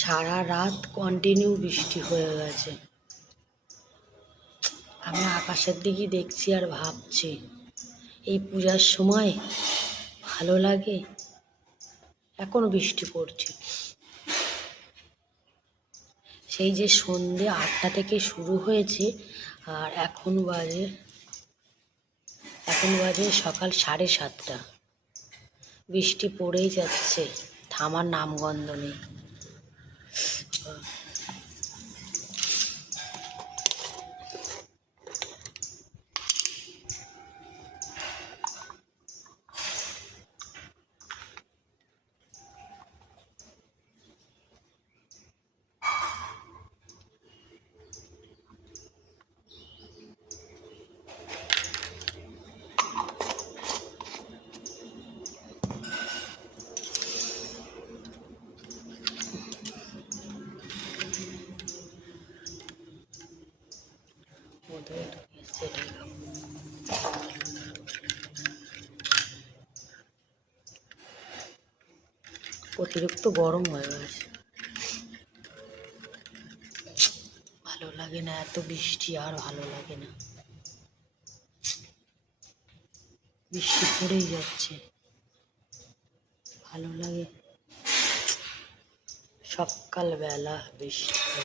সারা রাত কন্টিনিউ বৃষ্টি হয়ে গেছে। আমি আকাশের দিকে দেখছি আর ভাবছি, এই পূজার সময় ভালো লাগে, এখনো বৃষ্টি পড়ছে। সেই যে সন্ধে 8টা থেকে শুরু হয়েছে আর এখন বাজে সকাল 7:30। বৃষ্টি পড়েই যাচ্ছে, থামার নামগন্ধ নেই। অতিরিক্ত গরম হয়ে গেছে, ভালো লাগে না, এত বৃষ্টি আর ভালো লাগে না। বৃষ্টি পড়েই যাচ্ছে, ভালো লাগে সকালবেলা বৃষ্টি।